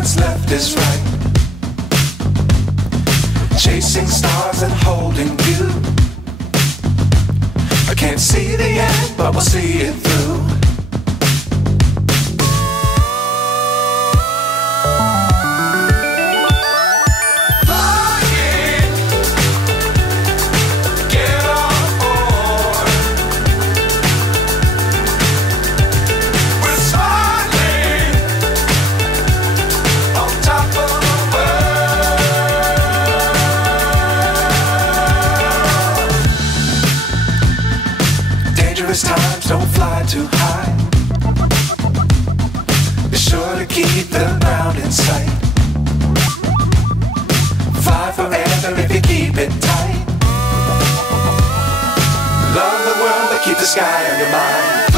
what's left is right. Chasing stars and holding you. I can't see the end, but we'll see it through. Dangerous times, don't fly too high. Be sure to keep the ground in sight. Fly forever if you keep it tight. Love the world, but keep the sky on your mind.